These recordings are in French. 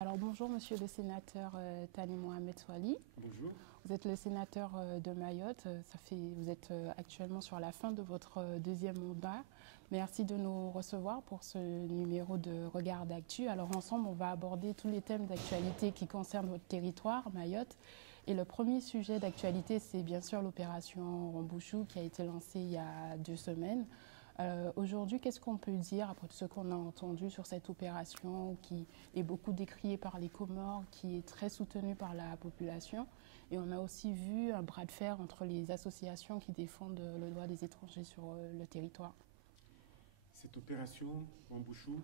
Alors bonjour Monsieur le sénateur Thani Mohamed Soili. Bonjour. Vous êtes le sénateur de Mayotte. Vous êtes actuellement sur la fin de votre deuxième mandat. Merci de nous recevoir pour ce numéro de Regard d'Actu. Alors ensemble, on va aborder tous les thèmes d'actualité qui concernent votre territoire, Mayotte. Et le premier sujet d'actualité, c'est bien sûr l'opération Wambushu qui a été lancée il y a 2 semaines. Aujourd'hui, qu'est-ce qu'on peut dire après ce qu'on a entendu sur cette opération qui est beaucoup décriée par les Comores, qui est très soutenue par la population? Et on a aussi vu un bras de fer entre les associations qui défendent le droit des étrangers sur le territoire. Cette opération Wambushu,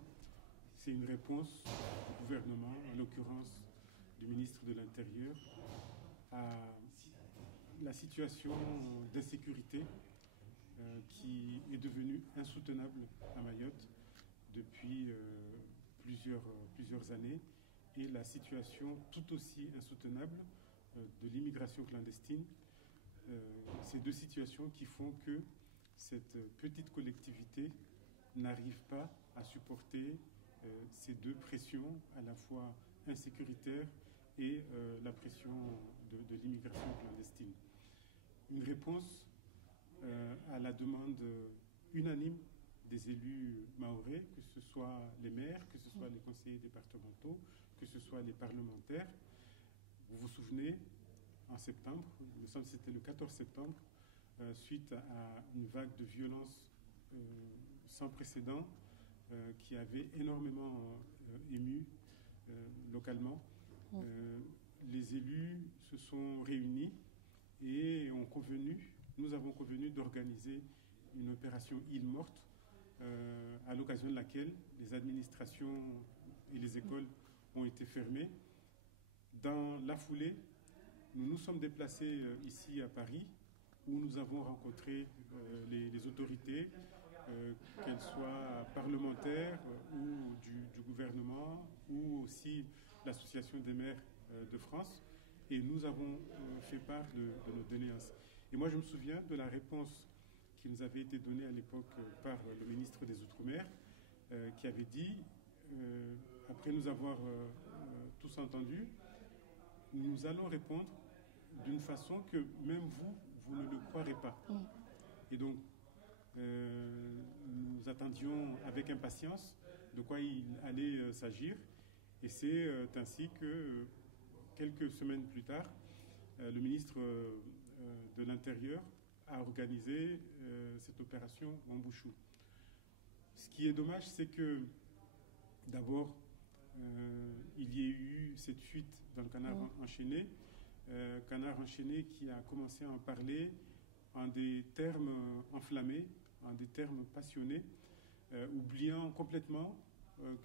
c'est une réponse du gouvernement, en l'occurrence du ministre de l'Intérieur, à la situation d'insécurité qui est devenue insoutenable à Mayotte depuis plusieurs années, et la situation tout aussi insoutenable de l'immigration clandestine. Ces deux situations qui font que cette petite collectivité n'arrive pas à supporter ces deux pressions, à la fois insécuritaire et la pression de l'immigration clandestine. Une réponse à la demande unanime des élus mahorais, que ce soit les maires, que ce soit les conseillers départementaux, que ce soit les parlementaires. Vous vous souvenez, en septembre, il me semble que c'était le 14 septembre, suite à une vague de violence sans précédent qui avait énormément ému localement, les élus se sont réunis et nous avons convenu d'organiser une opération île morte à l'occasion de laquelle les administrations et les écoles ont été fermées. Dans la foulée, nous nous sommes déplacés ici à Paris, où nous avons rencontré les autorités, qu'elles soient parlementaires ou du gouvernement, ou aussi l'Association des maires de France, et nous avons fait part de nos doléances. Et moi, je me souviens de la réponse qui nous avait été donnée à l'époque par le ministre des Outre-mer, qui avait dit, après nous avoir tous entendus, nous allons répondre d'une façon que même vous ne le croirez pas. Et donc, nous attendions avec impatience de quoi il allait s'agir. Et c'est ainsi que, quelques semaines plus tard, le ministre de l'Intérieur a organisé cette opération Wambushu. Ce qui est dommage, c'est que d'abord, il y ait eu cette fuite dans le Canard enchaîné. Canard enchaîné qui a commencé à en parler en des termes enflammés, en des termes passionnés, oubliant complètement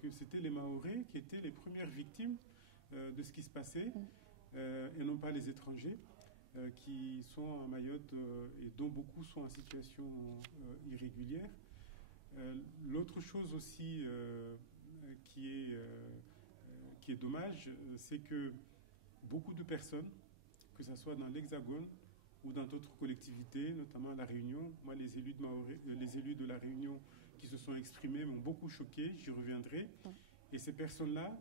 que c'était les Mahorais qui étaient les premières victimes de ce qui se passait, et non pas les étrangers qui sont à Mayotte et dont beaucoup sont en situation irrégulière. L'autre chose aussi qui est dommage, c'est que beaucoup de personnes, que ce soit dans l'Hexagone ou dans d'autres collectivités, notamment à La Réunion, moi les élus de La Réunion qui se sont exprimés m'ont beaucoup choqué, j'y reviendrai. Et ces personnes-là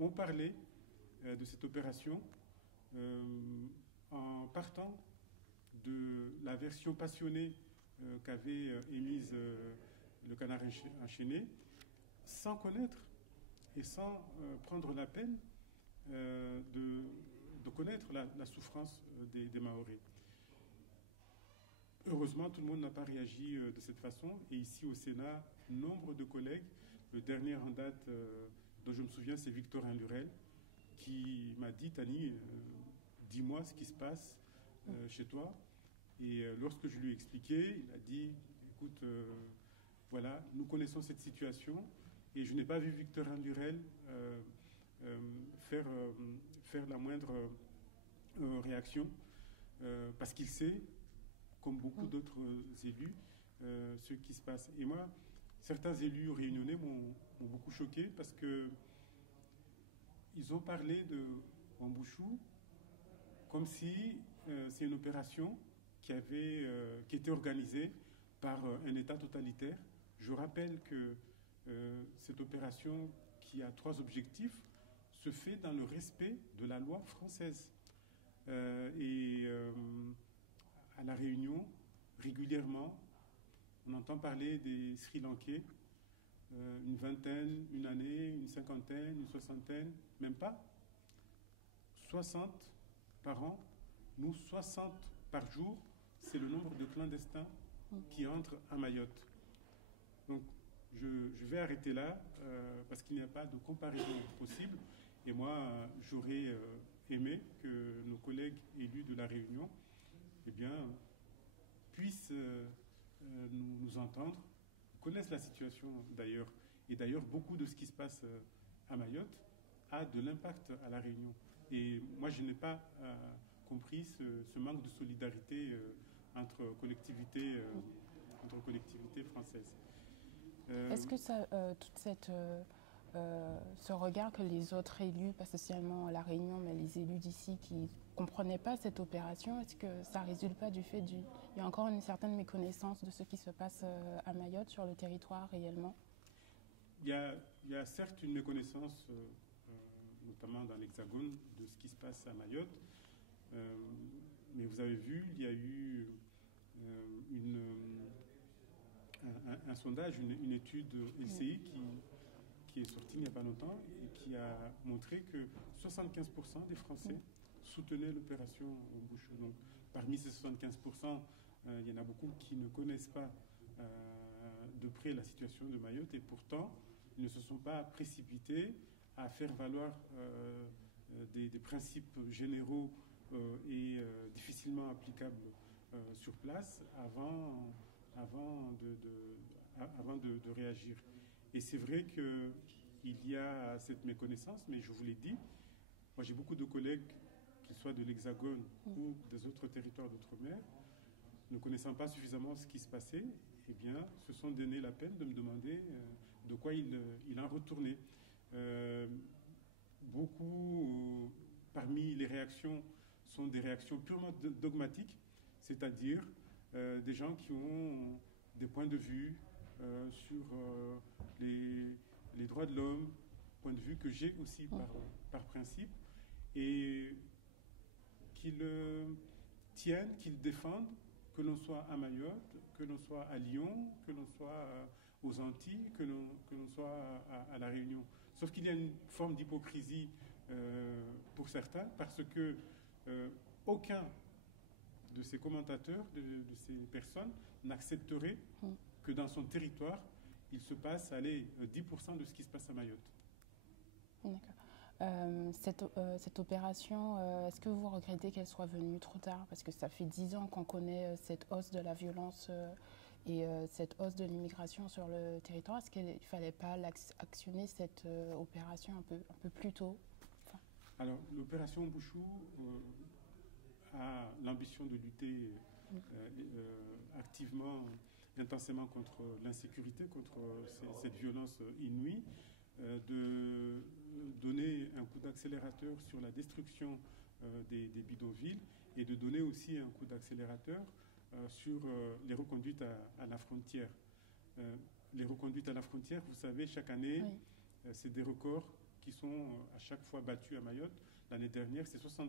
ont parlé de cette opération en partant de la version passionnée qu'avait émise le Canard enchaîné, sans connaître et sans prendre la peine de connaître la souffrance des Mahorais. Heureusement, tout le monde n'a pas réagi de cette façon. Et ici au Sénat, nombre de collègues, le dernier en date dont je me souviens, c'est Victorin Lurel, qui m'a dit, Thani, dis-moi ce qui se passe chez toi. Et lorsque je lui ai expliqué, il a dit, écoute, voilà, nous connaissons cette situation. Et je n'ai pas vu Victorin Lurel faire la moindre réaction, parce qu'il sait, comme beaucoup d'autres élus, ce qui se passe. Et moi, certains élus réunionnais m'ont beaucoup choqué parce que ils ont parlé de Wambushu comme si c'est une opération qui était organisée par un État totalitaire. Je rappelle que cette opération qui a 3 objectifs se fait dans le respect de la loi française. À La Réunion, régulièrement, on entend parler des Sri Lankais, une vingtaine, une année, une cinquantaine, une soixantaine, même pas, 60 par an. Nous, 60 par jour, c'est le nombre de clandestins qui entrent à Mayotte. Donc, je vais arrêter là parce qu'il n'y a pas de comparaison possible. Et moi, j'aurais aimé que nos collègues élus de La Réunion puissent nous entendre, connaissent la situation d'ailleurs. Et d'ailleurs, beaucoup de ce qui se passe à Mayotte a de l'impact à La Réunion. Et moi, je n'ai pas compris ce manque de solidarité entre collectivités françaises. Est-ce que ce regard que les autres élus, pas spécialement à La Réunion, mais les élus d'ici qui ne comprenaient pas cette opération, est-ce que ça ne résulte pas du fait il y a encore une certaine méconnaissance de ce qui se passe à Mayotte, sur le territoire réellement? Il y a certes une méconnaissance, notamment dans l'Hexagone, de ce qui se passe à Mayotte. Mais vous avez vu, il y a eu un sondage, une étude LCI qui est sortie il n'y a pas longtemps et qui a montré que 75% des Français soutenaient l'opération Bouchou. Donc, parmi ces 75%, il y en a beaucoup qui ne connaissent pas de près la situation de Mayotte et pourtant, ils ne se sont pas précipités à faire valoir des principes généraux et difficilement applicables sur place avant de réagir. Et c'est vrai qu'il y a cette méconnaissance, mais je vous l'ai dit, moi j'ai beaucoup de collègues, qu'ils soient de l'Hexagone ou des autres territoires d'outre-mer, ne connaissant pas suffisamment ce qui se passait, se sont donné la peine de me demander de quoi il en retournait. Beaucoup, parmi les réactions, sont des réactions purement dogmatiques, c'est-à-dire des gens qui ont des points de vue sur les droits de l'homme, point de vue que j'ai aussi par principe, et qu'ils tiennent, qu'ils défendent, que l'on soit à Mayotte, que l'on soit à Lyon, que l'on soit aux Antilles, que l'on soit à La Réunion. Sauf qu'il y a une forme d'hypocrisie pour certains, parce que aucun de ces commentateurs, de ces personnes, n'accepterait que dans son territoire, il se passe 10% de ce qui se passe à Mayotte. D'accord. Cette opération, est-ce que vous regrettez qu'elle soit venue trop tard? Parce que ça fait 10 ans qu'on connaît cette hausse de la violence et cette hausse de l'immigration sur le territoire. Est-ce qu'il ne fallait pas actionner cette opération un peu plus tôt? Alors, l'opération Bouchou a l'ambition de lutter activement, intensément contre l'insécurité, contre cette violence inouïe, de donner un coup d'accélérateur sur la destruction des bidonvilles et de donner aussi un coup d'accélérateur sur les reconduites à la frontière. Les reconduites à la frontière, vous savez, chaque année, c'est des records qui sont à chaque fois battus à Mayotte. L'année dernière, c'est 60%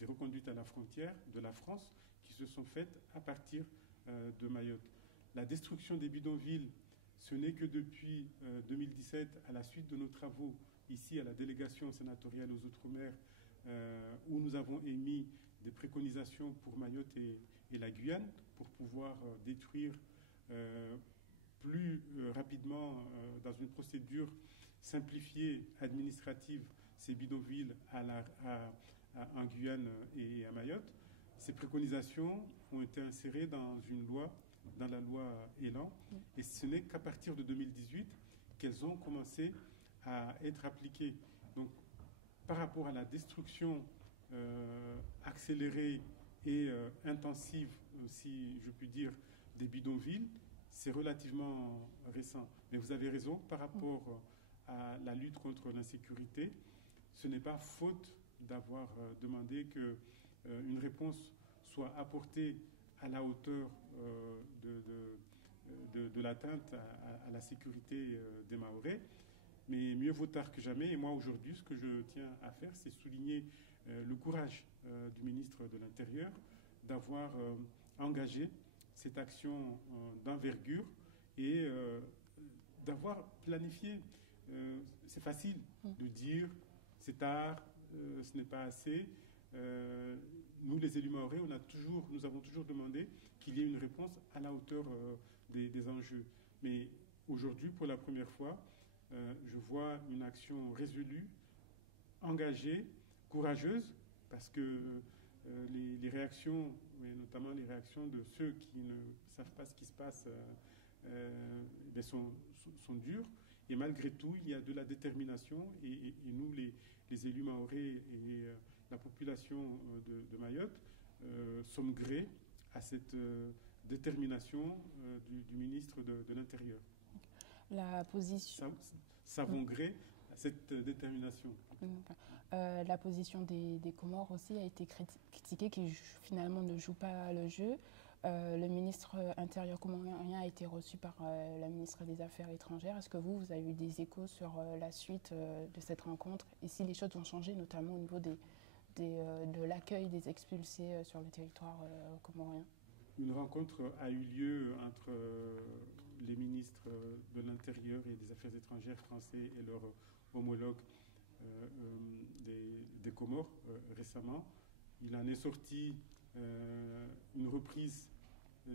des reconduites à la frontière de la France qui se sont faites à partir de Mayotte. La destruction des bidonvilles, ce n'est que depuis 2017, à la suite de nos travaux ici à la délégation sénatoriale aux Outre-mer, où nous avons émis des préconisations pour Mayotte et la Guyane pour pouvoir détruire plus rapidement, dans une procédure simplifiée, administrative, ces bidonvilles en Guyane et à Mayotte. Ces préconisations ont été insérées dans la loi Elan, et ce n'est qu'à partir de 2018 qu'elles ont commencé à être appliquées. Donc, par rapport à la destruction accélérée et intensive, si je puis dire, des bidonvilles, c'est relativement récent. Mais vous avez raison, par rapport à la lutte contre l'insécurité, ce n'est pas faute d'avoir demandé qu'une réponse soit apportée à la hauteur de l'atteinte à la sécurité des Mahorais. Mais mieux vaut tard que jamais. Et moi, aujourd'hui, ce que je tiens à faire, c'est souligner le courage du ministre de l'Intérieur d'avoir engagé cette action d'envergure et d'avoir planifié. C'est facile de dire c'est tard, ce n'est pas assez. Nous, les élus mahorais, nous avons toujours demandé qu'il y ait une réponse à la hauteur des enjeux. Mais aujourd'hui, pour la première fois, je vois une action résolue, engagée, courageuse, parce que les réactions, et notamment les réactions de ceux qui ne savent pas ce qui se passe, sont dures. Et malgré tout, il y a de la détermination. Et nous, les élus mahorais et la population de Mayotte, sommes grés à cette détermination du ministre de l'Intérieur. La position... Savons gré à cette détermination. La position des Comores aussi a été critiquée, qui finalement ne joue pas le jeu. Le ministre intérieur comorien a été reçu par la ministre des Affaires étrangères. Est-ce que vous avez eu des échos sur la suite de cette rencontre et si les choses ont changé, notamment au niveau de l'accueil des expulsés sur le territoire comorien? Une rencontre a eu lieu entre les ministres de l'Intérieur et des Affaires étrangères français et leurs homologues des Comores récemment. Il en est sorti une reprise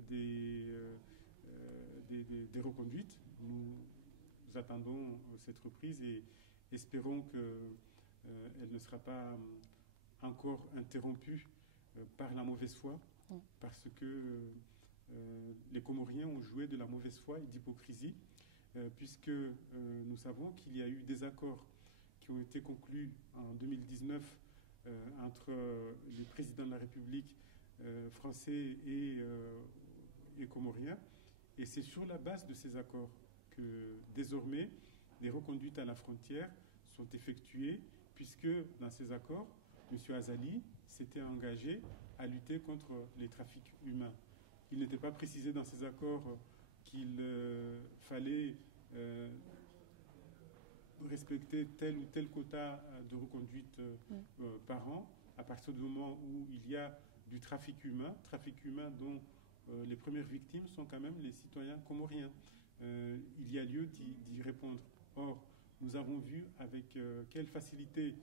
des reconduites. Nous attendons cette reprise et espérons qu'elle ne sera pas encore interrompue par la mauvaise foi, parce que les Comoriens ont joué de la mauvaise foi et d'hypocrisie, puisque nous savons qu'il y a eu des accords qui ont été conclus en 2019 entre les présidents de la République français et comoriens. Et c'est sur la base de ces accords que désormais les reconduites à la frontière sont effectuées, puisque dans ces accords, M. Azali s'était engagé à lutter contre les trafics humains. Il n'était pas précisé dans ces accords qu'il fallait respecter tel ou tel quota de reconduite par an, à partir du moment où il y a du trafic humain dont les premières victimes sont quand même les citoyens comoriens. Il y a lieu d'y répondre. Or, nous avons vu avec quelle facilité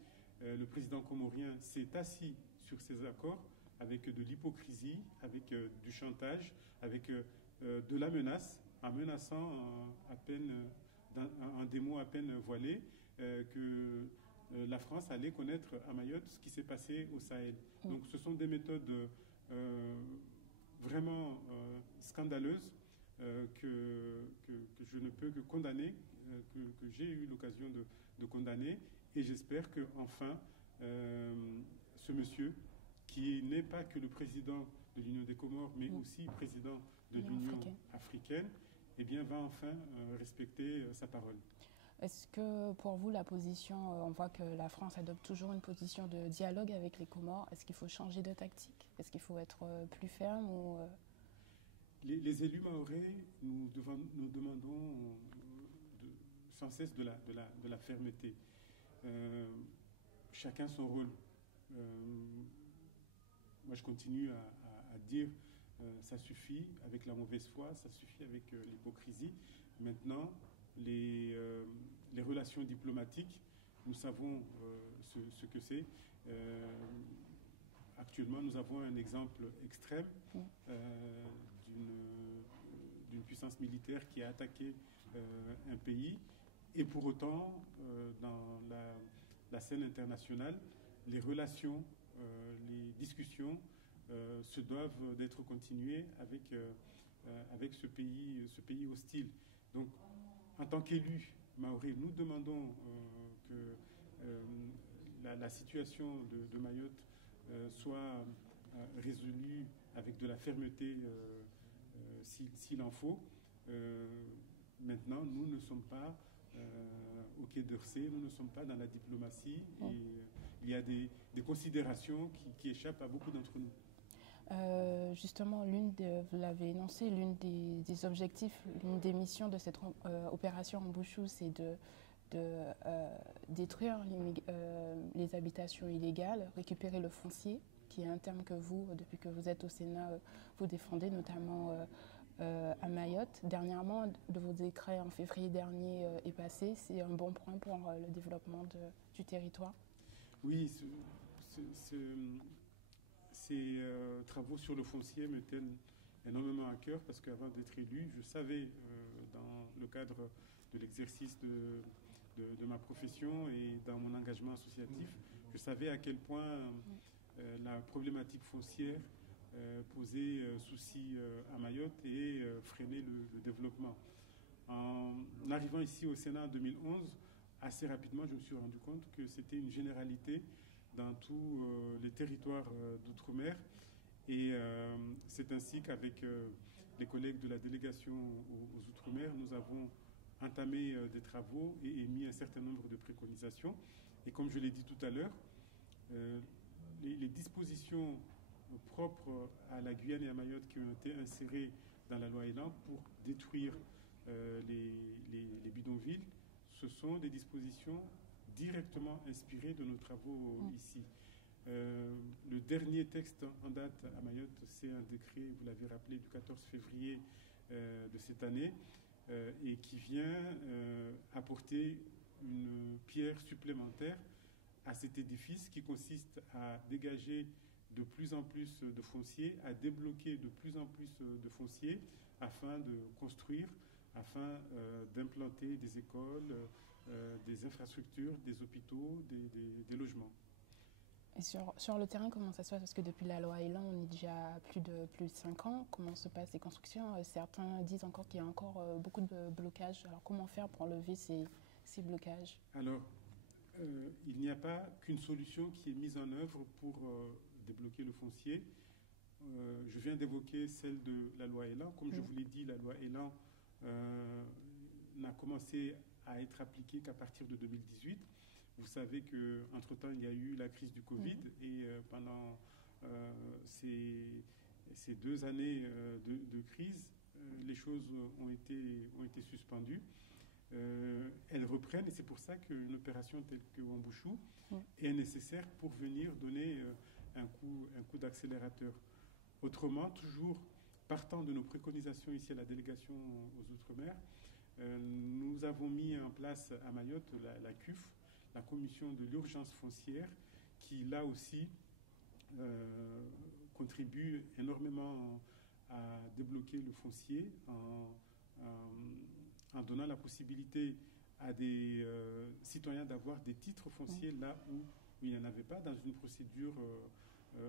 le président comorien s'est assis sur ces accords, avec de l'hypocrisie, avec du chantage, avec de la menace, en menaçant en des mots à peine voilés que la France allait connaître à Mayotte ce qui s'est passé au Sahel. Donc ce sont des méthodes vraiment scandaleuses que je ne peux que condamner, que j'ai eu l'occasion de condamner. Et j'espère qu'enfin, ce monsieur, qui n'est pas que le président de l'Union des Comores, mais aussi président de l'Union africaine, eh bien, va enfin respecter sa parole. Est-ce que pour vous, la position, on voit que la France adopte toujours une position de dialogue avec les Comores. Est-ce qu'il faut changer de tactique? Est-ce qu'il faut être plus ferme ou les élus mahorais, nous demandons sans cesse de la fermeté. Chacun son rôle. Moi, je continue à dire ça suffit avec la mauvaise foi, ça suffit avec l'hypocrisie. Maintenant, les relations diplomatiques, nous savons ce que c'est. Actuellement, nous avons un exemple extrême d'une puissance militaire qui a attaqué un pays. Et pour autant, dans la scène internationale, les relations, les discussions se doivent d'être continuées avec ce pays hostile. Donc, en tant qu'élus mahorais, nous demandons que la situation de Mayotte soit résolue avec de la fermeté s'il en faut. Maintenant, nous ne sommes pas au Quai d'Orsay, nous ne sommes pas dans la diplomatie et il y a des considérations qui échappent à beaucoup d'entre nous. Justement, vous l'avez énoncé, l'une des objectifs, l'une des missions de cette opération Mbushu, c'est de détruire les habitations illégales, récupérer le foncier, qui est un terme que vous, depuis que vous êtes au Sénat, vous défendez, notamment à Mayotte. Dernièrement, de vos décrets en février dernier est passé. C'est un bon point pour le développement du territoire. Oui, ces travaux sur le foncier me tiennent énormément à cœur parce qu'avant d'être élu, je savais, dans le cadre de l'exercice de ma profession et dans mon engagement associatif, je savais à quel point la problématique foncière posait souci à Mayotte et freinait le développement. En arrivant ici au Sénat en 2011, assez rapidement, je me suis rendu compte que c'était une généralité dans tous les territoires d'outre-mer. Et c'est ainsi qu'avec les collègues de la délégation aux Outre-mer, nous avons entamé des travaux et émis un certain nombre de préconisations. Et comme je l'ai dit tout à l'heure, les dispositions propres à la Guyane et à Mayotte qui ont été insérées dans la loi Elan pour détruire les bidonvilles, ce sont des dispositions directement inspirées de nos travaux ici. Le dernier texte en date à Mayotte, c'est un décret, vous l'avez rappelé, du 14 février de cette année, et qui vient apporter une pierre supplémentaire à cet édifice qui consiste à dégager de plus en plus de foncier, à débloquer de plus en plus de foncier afin de construire, afin d'implanter des écoles, des infrastructures, des hôpitaux, des logements. Et sur le terrain, comment ça se passe? Parce que depuis la loi Elan, on est déjà à plus de 5 ans. Comment se passent les constructions? Certains disent encore qu'il y a encore beaucoup de blocages. Alors comment faire pour enlever ces blocages? Alors, il n'y a pas qu'une solution qui est mise en œuvre pour débloquer le foncier. Je viens d'évoquer celle de la loi Elan. Comme je vous l'ai dit, la loi Elan n'a commencé à être appliquée qu'à partir de 2018. Vous savez qu'entre-temps, il y a eu la crise du Covid et pendant ces 2 années de crise, les choses ont été suspendues. Elles reprennent et c'est pour ça qu'une opération telle que Wambushu est nécessaire pour venir donner un coup d'accélérateur. Autrement, toujours partant de nos préconisations ici à la délégation aux Outre-mer, nous avons mis en place à Mayotte la CUF, la commission de l'urgence foncière, qui là aussi contribue énormément à débloquer le foncier en donnant la possibilité à des citoyens d'avoir des titres fonciers là où il n'y en avait pas, dans une procédure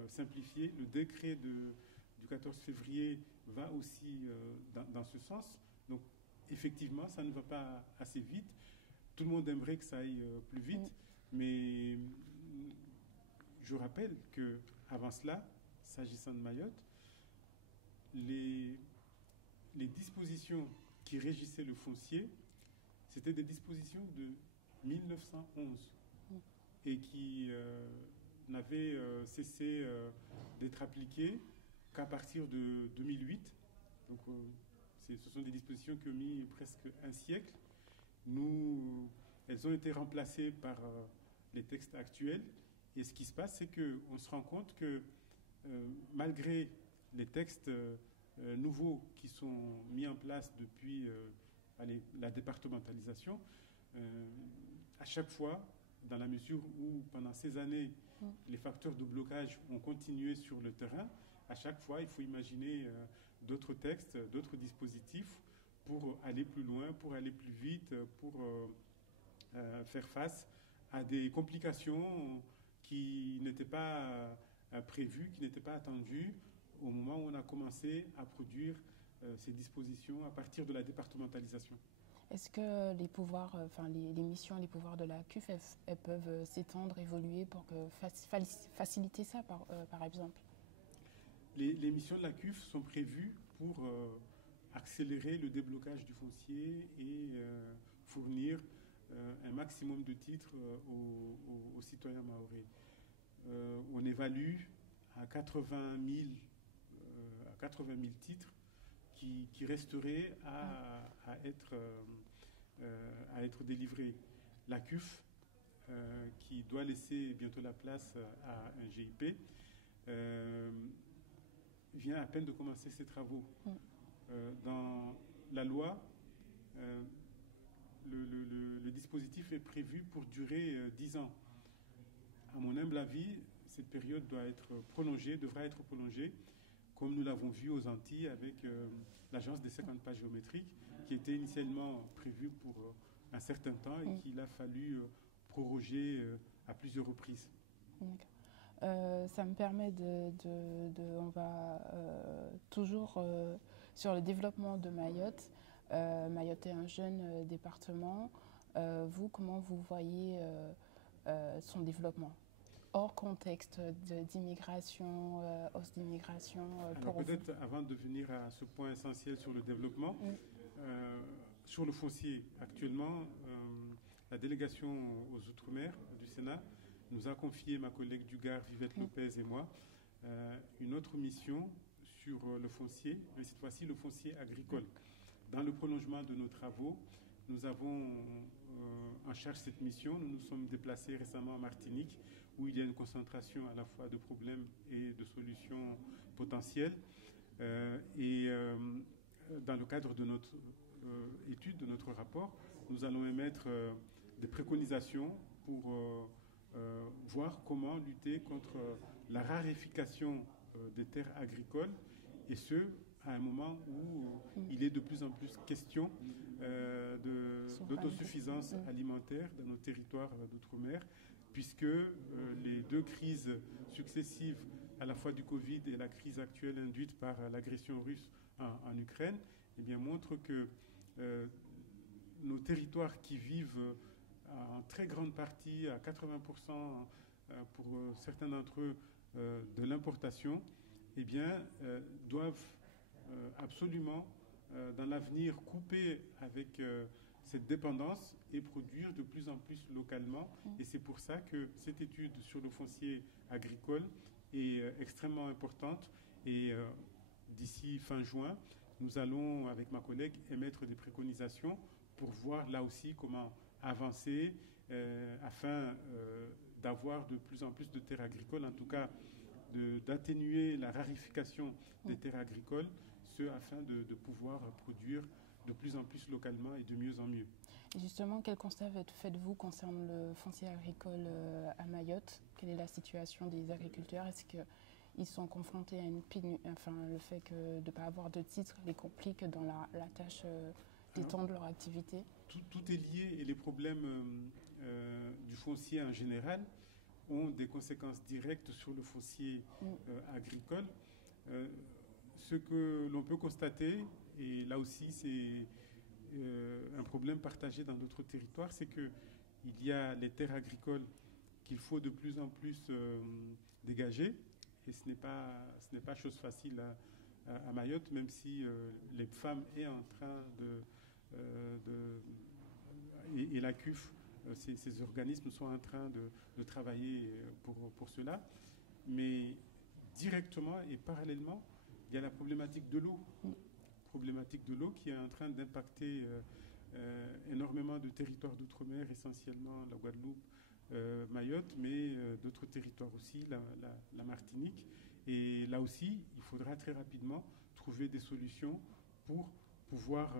simplifiée. Le décret du 14 février va aussi dans ce sens. Donc, effectivement, ça ne va pas assez vite. Tout le monde aimerait que ça aille plus vite, mais je rappelle qu'avant cela, s'agissant de Mayotte, les dispositions qui régissaient le foncier, c'était des dispositions de 1911 et qui n'avaient cessé d'être appliquées qu'à partir de 2008. Donc, ce sont des dispositions qui ont mis presque un siècle. Elles ont été remplacées par les textes actuels. Et ce qui se passe, c'est qu'on se rend compte que malgré les textes nouveaux qui sont mis en place depuis la départementalisation, à chaque fois, dans la mesure où pendant ces années, les facteurs de blocage ont continué sur le terrain, à chaque fois, il faut imaginer d'autres textes, d'autres dispositifs pour aller plus loin, pour aller plus vite, pour faire face à des complications qui n'étaient pas prévues, qui n'étaient pas attendues au moment où on a commencé à produire ces dispositions à partir de la départementalisation. Est-ce que les pouvoirs, les missions et les pouvoirs de la CUF, elles peuvent s'étendre, évoluer pour faciliter ça, par exemple? Les missions de la CUF sont prévues pour accélérer le déblocage du foncier et fournir un maximum de titres aux citoyens mahorais. On évalue à 80 000 titres qui resteraient à être délivrés. la CUF, qui doit laisser bientôt la place à un GIP, vient à peine de commencer ses travaux. Dans la loi, le dispositif est prévu pour durer 10 ans. À mon humble avis, cette période devra être prolongée, comme nous l'avons vu aux Antilles avec l'agence des 50 pas géométriques, qui était initialement prévue pour un certain temps et qu'il a fallu proroger à plusieurs reprises. Ça me permet on va toujours sur le développement de Mayotte. Mayotte est un jeune département. Vous, comment vous voyez son développement hors contexte d'immigration, hausse d'immigration Alors peut-être avant de venir à ce point essentiel sur le développement, sur le foncier, actuellement, la délégation aux Outre-mer du Sénat nous a confié, ma collègue du Gard, Vivette Lopez et moi, une autre mission sur le foncier, mais cette fois-ci le foncier agricole. Dans le prolongement de nos travaux, nous avons en charge cette mission. Nous nous sommes déplacés récemment en Martinique, où il y a une concentration à la fois de problèmes et de solutions potentielles. Dans le cadre de notre étude, de notre rapport, nous allons émettre des préconisations pour voir comment lutter contre la raréfaction des terres agricoles, et ce, à un moment où il est de plus en plus question d'autosuffisance alimentaire dans nos territoires d'outre-mer, puisque les deux crises successives, à la fois du Covid et la crise actuelle induite par l'agression russe en Ukraine, eh bien, montrent que nos territoires qui vivent en très grande partie, à 80% pour certains d'entre eux, de l'importation, eh bien, doivent absolument, dans l'avenir, couper avec cette dépendance et produire de plus en plus localement. Et c'est pour ça que cette étude sur le foncier agricole est extrêmement importante. Et d'ici fin juin, nous allons, avec ma collègue, émettre des préconisations pour voir là aussi comment avancer afin d'avoir de plus en plus de terres agricoles, en tout cas d'atténuer la raréfaction des terres agricoles, afin de pouvoir produire de plus en plus localement et de mieux en mieux. Et justement, quel constat faites-vous concernant le foncier agricole à Mayotte? Quelle est la situation des agriculteurs? Est-ce qu'ils sont confrontés à une pénurie, enfin, le fait de ne pas avoir de titre les complique dans la tâche d'étendre leur activité? Tout est lié, et les problèmes du foncier en général ont des conséquences directes sur le foncier agricole. Ce que l'on peut constater, et là aussi c'est un problème partagé dans d'autres territoires, c'est qu'il y a les terres agricoles qu'il faut de plus en plus dégager, et ce n'est pas chose facile à Mayotte, même si les femmes est en train et la CUF, ces organismes sont en train de travailler pour cela, mais directement et parallèlement, il y a la problématique de l'eau. Qui est en train d'impacter énormément de territoires d'outre-mer, essentiellement la Guadeloupe, Mayotte, mais d'autres territoires aussi, la Martinique. Et là aussi, il faudra très rapidement trouver des solutions pour pouvoir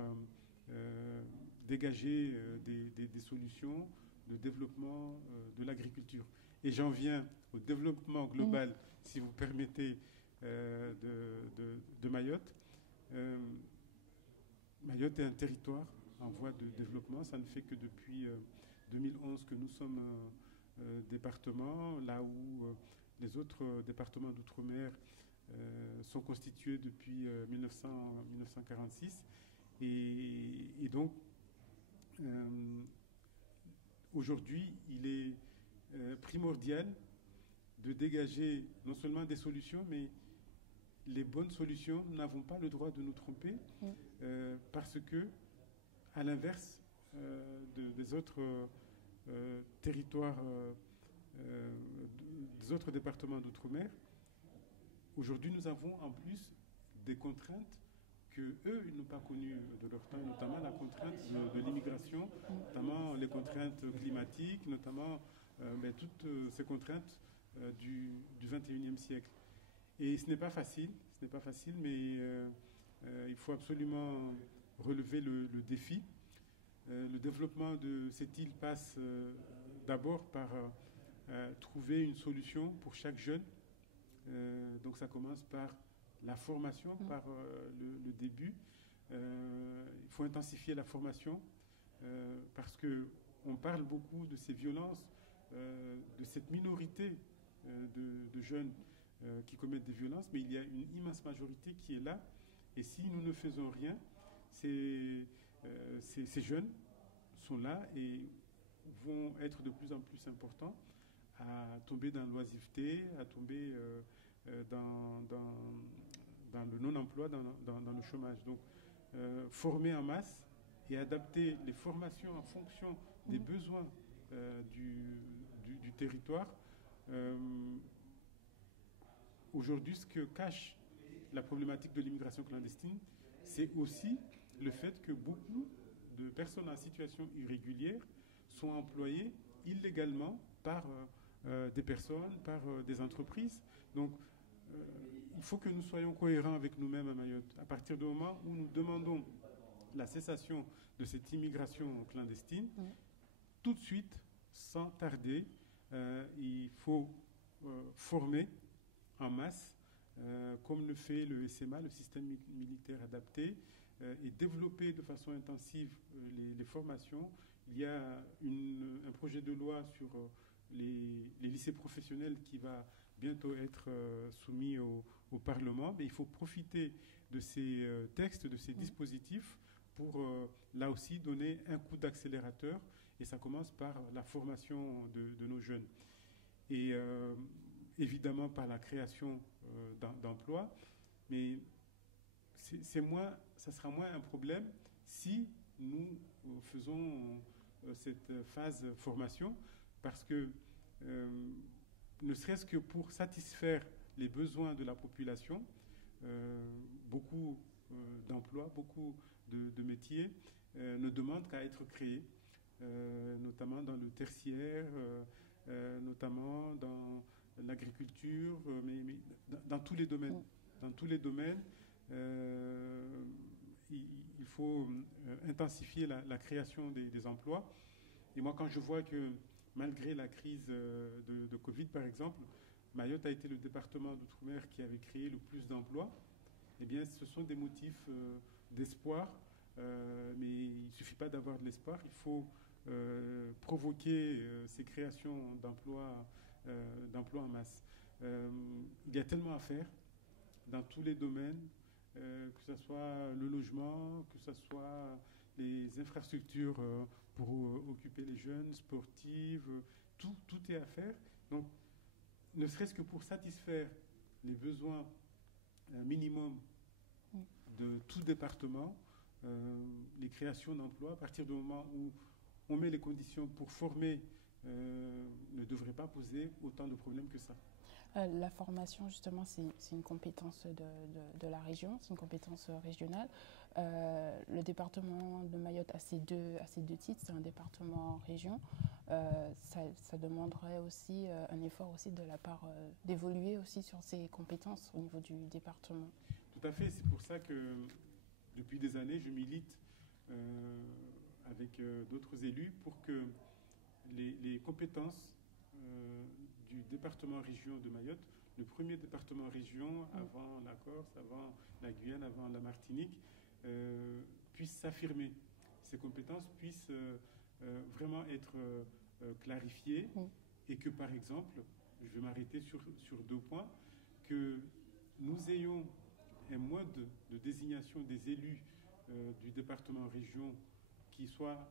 dégager des solutions de développement de l'agriculture. Et j'en viens au développement global, si vous permettez, de Mayotte. Mayotte est un territoire en voie de développement. Ça ne fait que depuis 2011 que nous sommes département, là où les autres départements d'outre-mer sont constitués depuis 1946. Et donc, aujourd'hui, il est primordial de dégager non seulement des solutions, mais les bonnes solutions. Nous n'avons pas le droit de nous tromper, parce que, à l'inverse des autres territoires, des autres départements d'outre-mer, aujourd'hui nous avons en plus des contraintes qu'eux, ils n'ont pas connu de leur temps, notamment la contrainte de l'immigration, notamment les contraintes climatiques, notamment toutes ces contraintes du 21e siècle. Et ce n'est pas facile, mais il faut absolument relever le défi. Le développement de cette île passe d'abord par trouver une solution pour chaque jeune. Donc ça commence par la formation, par le début. Il faut intensifier la formation parce qu'on parle beaucoup de ces violences, de cette minorité de jeunes qui commettent des violences, mais il y a une immense majorité qui est là. Et si nous ne faisons rien, ces jeunes sont là et vont être de plus en plus importants à tomber dans l'oisiveté, à tomber dans le non-emploi, dans le chômage. Donc, former en masse et adapter les formations en fonction des besoins du territoire. Aujourd'hui, ce que cache la problématique de l'immigration clandestine, c'est aussi le fait que beaucoup de personnes en situation irrégulière sont employées illégalement par des personnes, par des entreprises. Donc, il faut que nous soyons cohérents avec nous-mêmes à Mayotte. À partir du moment où nous demandons la cessation de cette immigration clandestine, tout de suite, sans tarder, il faut former en masse, comme le fait le SMA, le système militaire adapté, et développer de façon intensive les formations. Il y a un projet de loi sur les lycées professionnels qui va bientôt être soumis au Parlement. Mais il faut profiter de ces textes, de ces dispositifs pour là aussi donner un coup d'accélérateur. Et ça commence par la formation de nos jeunes. Et évidemment par la création d'emplois. Mais ça sera moins un problème si nous faisons cette phase formation, parce que ne serait-ce que pour satisfaire les besoins de la population, beaucoup d'emplois, beaucoup de métiers ne demandent qu'à être créés, notamment dans le tertiaire, notamment dans l'agriculture, mais dans tous les domaines. Dans tous les domaines, il faut intensifier la création des emplois. Et moi, quand je vois que malgré la crise de Covid, par exemple, Mayotte a été le département d'outre-mer qui avait créé le plus d'emplois, eh bien, ce sont des motifs d'espoir. Mais il ne suffit pas d'avoir de l'espoir, il faut provoquer ces créations d'emplois en masse. Il y a tellement à faire dans tous les domaines, que ce soit le logement, que ce soit les infrastructures pour occuper les jeunes, sportives, tout est à faire. Donc, ne serait-ce que pour satisfaire les besoins minimums de tout département, les créations d'emplois, à partir du moment où on met les conditions pour former, ne devrait pas poser autant de problèmes que ça. La formation, justement, c'est une compétence de la région, c'est une compétence régionale. Le département de Mayotte a ces deux titres, c'est un département région. Ça demanderait aussi un effort aussi de la part d'évoluer aussi sur ces compétences au niveau du département. Tout à fait, c'est pour ça que depuis des années, je milite avec d'autres élus pour que les compétences du département-région de Mayotte, le premier département-région avant la Corse, avant la Guyane, avant la Martinique, puisse s'affirmer. Ces compétences puissent vraiment être clarifiées et que, par exemple, je vais m'arrêter sur 2 points, que nous ayons un mode de désignation des élus du département-région qui soit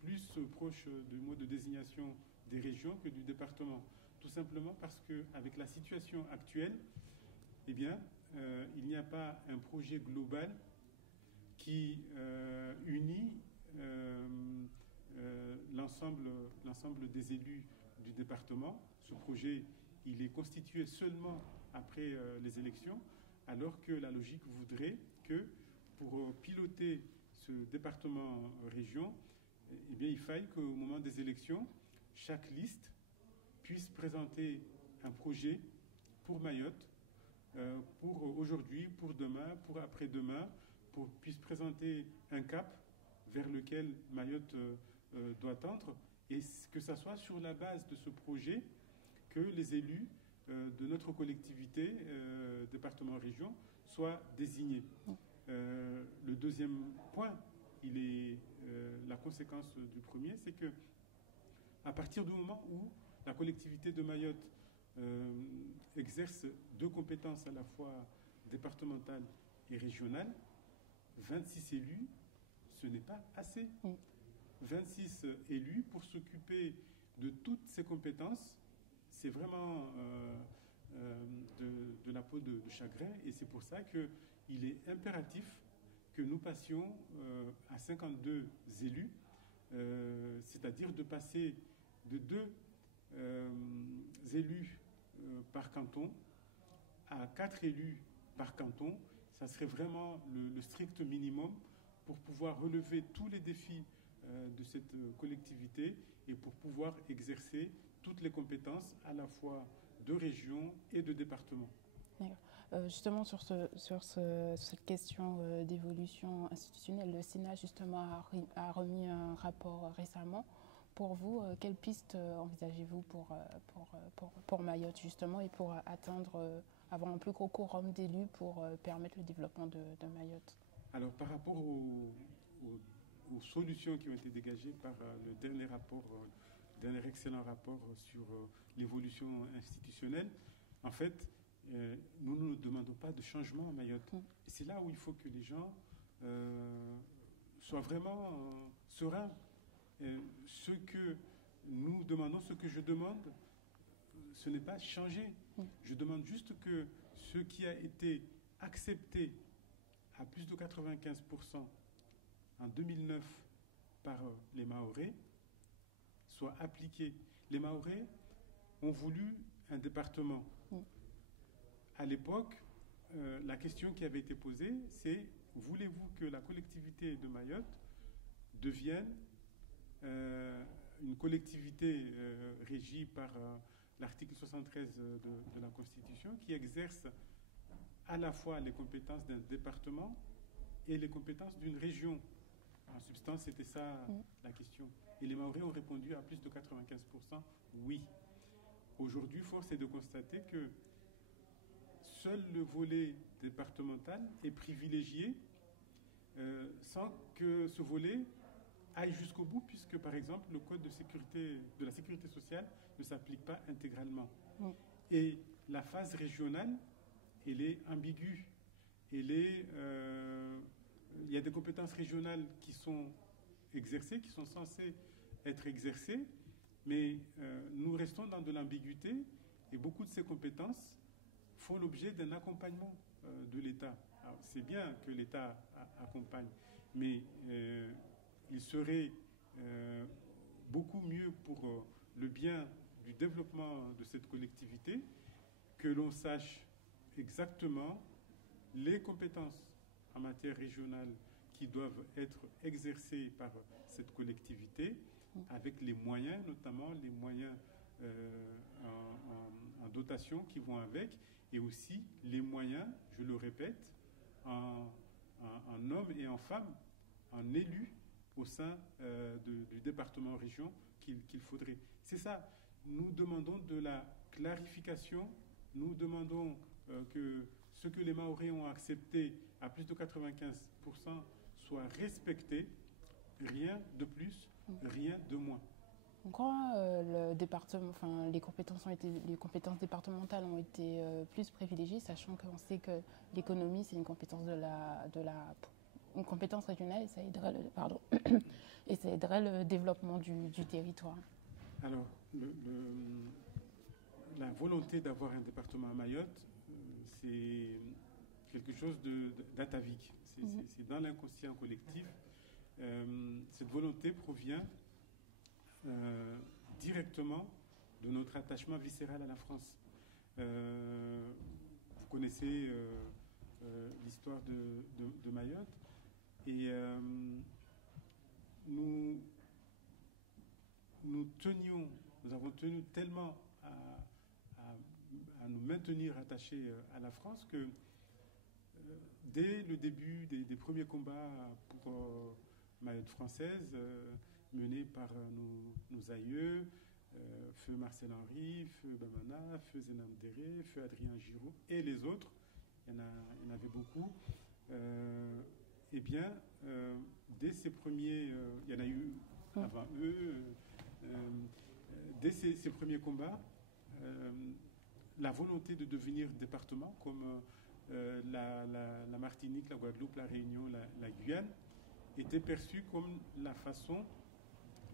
plus proche du mode de désignation des régions que du département. Tout simplement parce qu'avec la situation actuelle, eh bien, il n'y a pas un projet global qui unit l'ensemble des élus du département. Ce projet, il est constitué seulement après les élections, alors que la logique voudrait que, pour piloter ce département-région, eh bien, il faille qu'au moment des élections, chaque liste puisse présenter un projet pour Mayotte, pour aujourd'hui, pour demain, pour après-demain, puisse présenter un cap vers lequel Mayotte doit tendre, et que ce soit sur la base de ce projet que les élus de notre collectivité, département-région, soient désignés. Le deuxième point, il est la conséquence du premier, c'est que à partir du moment où la collectivité de Mayotte exerce deux compétences à la fois départementales et régionales, 26 élus, ce n'est pas assez. 26 élus pour s'occuper de toutes ces compétences, c'est vraiment de la peau de chagrin, et c'est pour ça qu'il est impératif que nous passions à 52 élus, c'est-à-dire de passer de 2 élus par canton à 4 élus par canton. Ça serait vraiment le strict minimum pour pouvoir relever tous les défis de cette collectivité et pour pouvoir exercer toutes les compétences à la fois de région et de département. Justement, sur cette question d'évolution institutionnelle, le Sénat justement a remis un rapport récemment. Pour vous, quelle piste envisagez-vous pour Mayotte justement et pour avoir un plus gros quorum d'élus pour permettre le développement de Mayotte? Alors, par rapport aux solutions qui ont été dégagées par le dernier excellent rapport sur l'évolution institutionnelle, en fait, nous ne demandons pas de changement à Mayotte. Et c'est là où il faut que les gens soient vraiment sereins. Ce que nous demandons, ce que je demande, ce n'est pas changer. Je demande juste que ce qui a été accepté à plus de 95% en 2009 par les Mahorais soit appliqué. Les Mahorais ont voulu un département. À l'époque, la question qui avait été posée, c'est: voulez-vous que la collectivité de Mayotte devienne une collectivité régie par l'article 73 de la Constitution, qui exerce à la fois les compétences d'un département et les compétences d'une région? En substance, c'était ça la question. Et les Mahorais ont répondu à plus de 95% oui. Aujourd'hui, force est de constater que seul le volet départemental est privilégié sans que ce volet aille jusqu'au bout, puisque par exemple le code de la sécurité sociale ne s'applique pas intégralement. Et la phase régionale, elle est ambiguë. Il y a des compétences régionales qui sont exercées, qui sont censées être exercées, mais nous restons dans de l'ambiguïté, et beaucoup de ces compétences font l'objet d'un accompagnement de l'État. Alors, c'est bien que l'État accompagne, mais il serait beaucoup mieux pour le bien du développement de cette collectivité que l'on sache exactement les compétences en matière régionale qui doivent être exercées par cette collectivité, avec les moyens, notamment les moyens en dotation qui vont avec, et aussi les moyens, je le répète, en hommes et en femmes, en élus au sein du département-région qu'il faudrait. C'est ça. Nous demandons de la clarification, nous demandons que ce que les Mahorais ont accepté à plus de 95% soit respecté, rien de plus, rien de moins. Pourquoi les compétences départementales ont été plus privilégiées, sachant qu'on sait que l'économie c'est une compétence une compétence régionale, et ça aiderait le développement du territoire. Alors, la volonté d'avoir un département à Mayotte, c'est quelque chose d'atavique. C'est dans l'inconscient collectif. Cette volonté provient directement de notre attachement viscéral à la France. Vous connaissez l'histoire de Mayotte. Et nous avons tenu tellement à nous maintenir attachés à la France que dès le début des premiers combats pour Mayotte française, menés par nos aïeux, feu Marcel Henry, feu Bamana, feu Zenam Déré, feu Adrien Giraud et les autres, il y en avait beaucoup, eh bien, dès ces premiers, il y en a eu avant eux, dès ces premiers combats, la volonté de devenir département, comme la Martinique, la Guadeloupe, la Réunion, la Guyane, était perçue comme la façon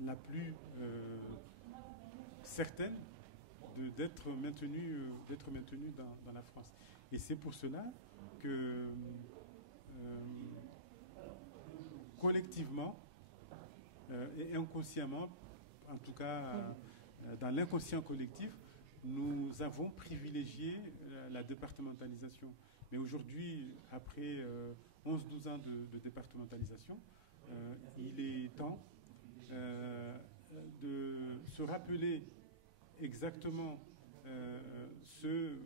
la plus certaine d'être maintenu dans la France. Et c'est pour cela que collectivement et inconsciemment, en tout cas dans l'inconscient collectif, nous avons privilégié la départementalisation. Mais aujourd'hui, après 11-12 ans de départementalisation, il est temps de se rappeler exactement ce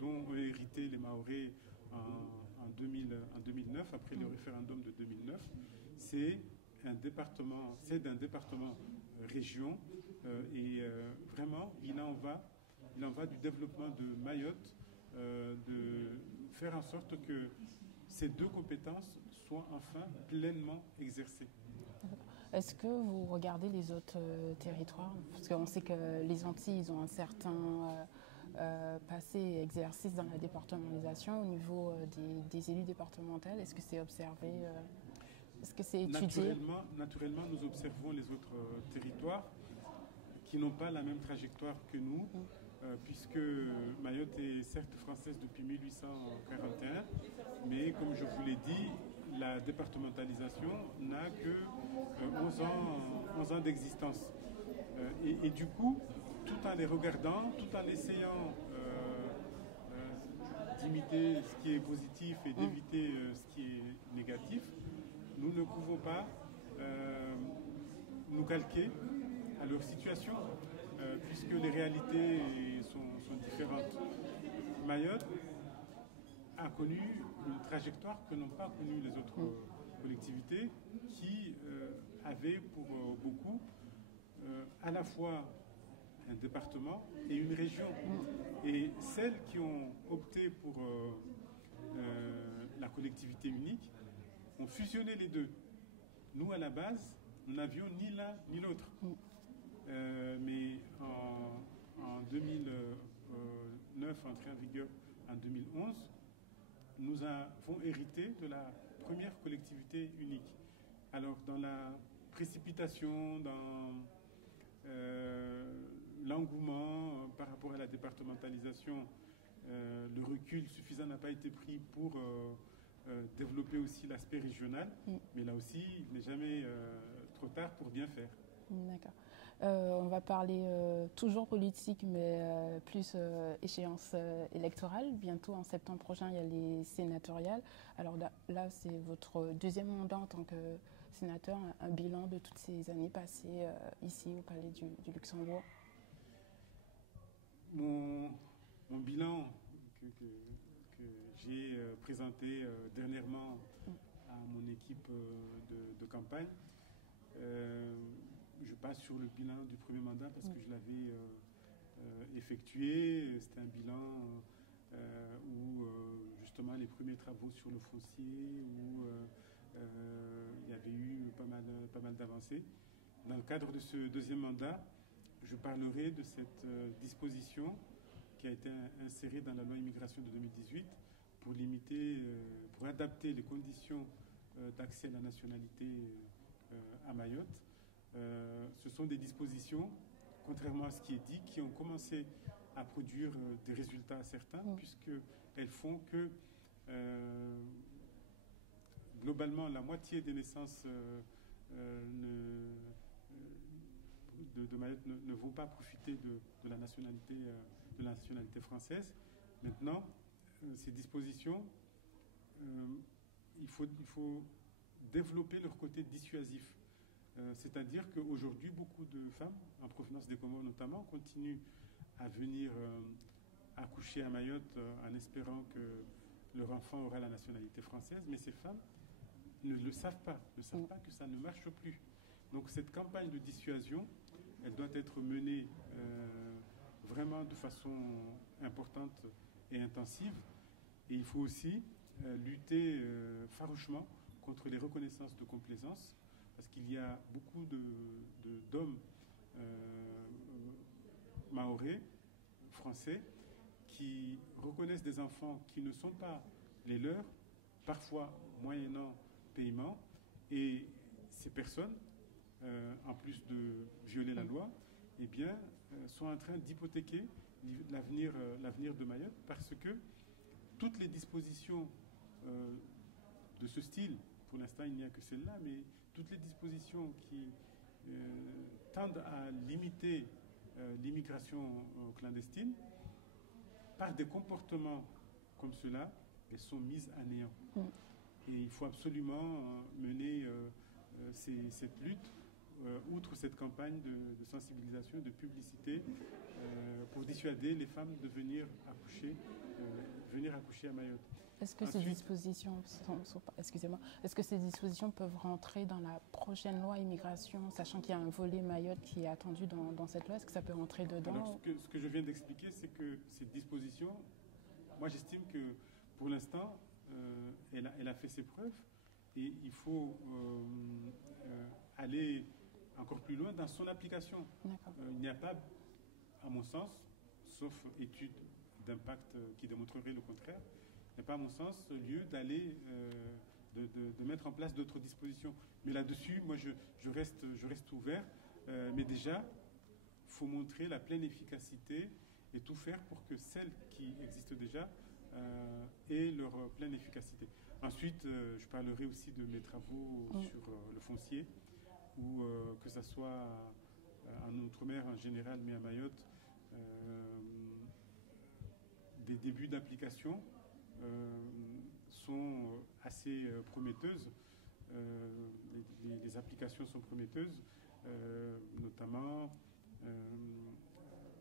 dont ont hérité les Mahorais en 2009, après le référendum de 2009. C'est d'un département région et vraiment il en va du développement de Mayotte, de faire en sorte que ces deux compétences soient enfin pleinement exercées. Est-ce que vous regardez les autres territoires? Parce qu'on sait que les Antilles, ils ont un certain passé et exercice dans la départementalisation au niveau des élus départementaux. Est-ce que c'est observé? Est-ce que c'est étudié? Naturellement, nous observons les autres territoires qui n'ont pas la même trajectoire que nous, puisque Mayotte est certes française depuis 1841, mais comme je vous l'ai dit, la départementalisation n'a que 11 ans d'existence. Et du coup, tout en les regardant, tout en essayant d'imiter ce qui est positif et d'éviter ce qui est négatif, nous ne pouvons pas nous calquer à leur situation, puisque les réalités sont différentes. Mayotte a connu une trajectoire que n'ont pas connue les autres collectivités qui avaient pour beaucoup à la fois un département et une région. Et celles qui ont opté pour la collectivité unique ont fusionné les deux. Nous, à la base, nous n'avions ni l'un ni l'autre. Mais en 2009, entré en vigueur en 2011, nous avons hérité de la première collectivité unique. Alors, dans la précipitation, dans l'engouement par rapport à la départementalisation, le recul suffisant n'a pas été pris pour développer aussi l'aspect régional, mais là aussi, il n'est jamais trop tard pour bien faire. D'accord. On va parler toujours politique, mais plus échéance électorale. Bientôt, en septembre prochain, il y a les sénatoriales. Alors là, c'est votre deuxième mandat en tant que sénateur, un bilan de toutes ces années passées ici au Palais du Luxembourg. Mon bilan que j'ai présenté dernièrement à mon équipe de campagne, je passe sur le bilan du premier mandat parce que je l'avais effectué. C'était un bilan où justement les premiers travaux sur le foncier, où il y avait eu pas mal d'avancées. Dans le cadre de ce deuxième mandat, je parlerai de cette disposition qui a été insérée dans la loi immigration de 2018 pour pour adapter les conditions d'accès à la nationalité à Mayotte. Ce sont des dispositions, contrairement à ce qui est dit, qui ont commencé à produire des résultats certains, puisqu'elles font que globalement la moitié des naissances de Mayotte ne vont pas profiter de la nationalité française. Maintenant, ces dispositions, il faut développer leur côté dissuasif. C'est-à-dire qu'aujourd'hui, beaucoup de femmes, en provenance des Comores notamment, continuent à venir accoucher à Mayotte en espérant que leur enfant aura la nationalité française, mais ces femmes ne le savent pas, ne savent pas que ça ne marche plus. Donc cette campagne de dissuasion, elle doit être menée vraiment de façon importante et intensive. Et il faut aussi lutter farouchement contre les reconnaissances de complaisance, parce qu'il y a beaucoup d'hommes mahorais, français, qui reconnaissent des enfants qui ne sont pas les leurs, parfois moyennant paiement, et ces personnes, en plus de violer la loi, eh bien, sont en train d'hypothéquer l'avenir de Mayotte, parce que toutes les dispositions de ce style, pour l'instant il n'y a que celle-là, mais toutes les dispositions qui tendent à limiter l'immigration clandestine, par des comportements comme cela, elles sont mises à néant. Et il faut absolument mener cette lutte, outre cette campagne de sensibilisation, de publicité, pour dissuader les femmes de venir accoucher à Mayotte. Est-ce que ces dispositions est-ce que ces dispositions peuvent rentrer dans la prochaine loi immigration, sachant qu'il y a un volet Mayotte qui est attendu dans cette loi? Est-ce que ça peut rentrer dedans? Alors, ce que je viens d'expliquer, c'est que ces dispositions, moi j'estime que pour l'instant, elle a fait ses preuves, et il faut aller encore plus loin dans son application. Il n'y a pas, à mon sens, sauf études d'impact qui démontreraient le contraire, il n'y a pas, à mon sens, lieu d'aller de mettre en place d'autres dispositions. Mais là-dessus, moi, je reste ouvert. Mais déjà, il faut montrer la pleine efficacité et tout faire pour que celles qui existent déjà aient leur pleine efficacité. Ensuite, je parlerai aussi de mes travaux sur le foncier, où que ce soit en Outre-mer en général, mais à Mayotte, des débuts d'application sont assez prometteuses. Les applications sont prometteuses, notamment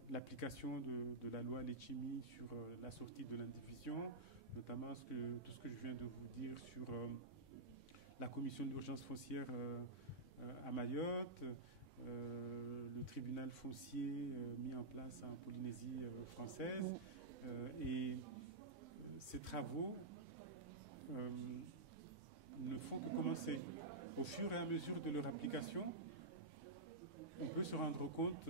l'application de la loi Letchimy sur la sortie de l'indivision, notamment tout ce que je viens de vous dire sur la commission d'urgence foncière à Mayotte, le tribunal foncier mis en place en Polynésie française. Et ces travaux ne font que commencer. Au fur et à mesure de leur application, on peut se rendre compte,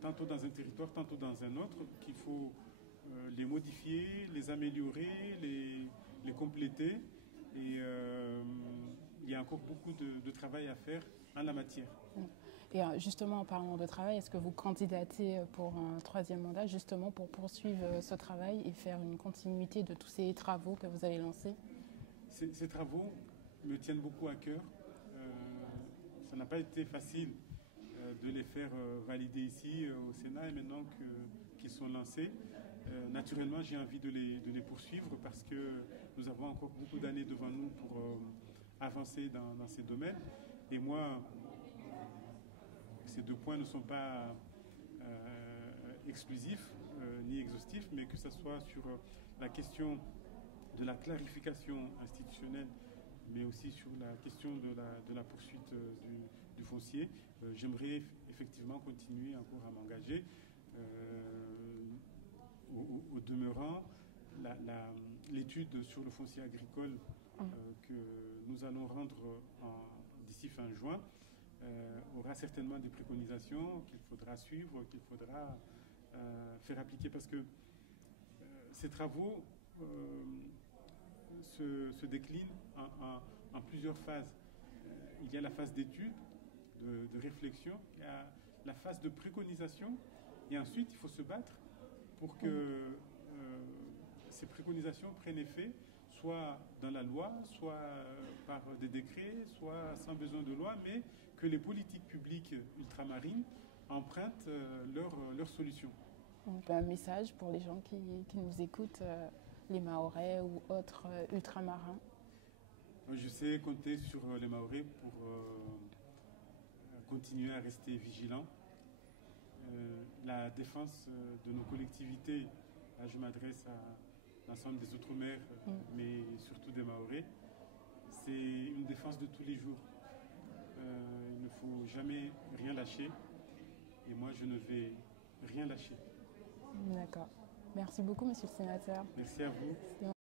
tantôt dans un territoire, tantôt dans un autre, qu'il faut les modifier, les améliorer, les compléter. Et il y a encore beaucoup de travail à faire en la matière. Et justement, en parlant de travail, est-ce que vous candidatez pour un troisième mandat, justement pour poursuivre ce travail et faire une continuité de tous ces travaux que vous avez lancés? Ces travaux me tiennent beaucoup à cœur. Ça n'a pas été facile de les faire valider ici au Sénat, et maintenant qu'ils sont lancés, naturellement j'ai envie de les poursuivre, parce que nous avons encore beaucoup d'années devant nous pour avancer dans ces domaines. Et moi, ces deux points ne sont pas exclusifs ni exhaustifs, mais que ce soit sur la question de la clarification institutionnelle, mais aussi sur la question de la poursuite du foncier. J'aimerais effectivement continuer encore à m'engager. Au demeurant, l'étude sur le foncier agricole que nous allons rendre d'ici fin juin aura certainement des préconisations qu'il faudra suivre, qu'il faudra faire appliquer, parce que ces travaux se déclinent en plusieurs phases. Il y a la phase d'étude, de réflexion, il y a la phase de préconisation, et ensuite il faut se battre pour que ces préconisations prennent effet, soit dans la loi, soit par des décrets, soit sans besoin de loi, mais que les politiques publiques ultramarines empruntent leurs solutions. Donc, un message pour les gens qui nous écoutent, les Mahorais ou autres ultramarins? Je sais compter sur les Mahorais pour continuer à rester vigilants. La défense de nos collectivités, là je m'adresse à l'ensemble des Outre-mer, mais surtout des Mahorais, c'est une défense de tous les jours. Il ne faut jamais rien lâcher et moi je ne vais rien lâcher. D'accord. Merci beaucoup, monsieur le sénateur. Merci à vous.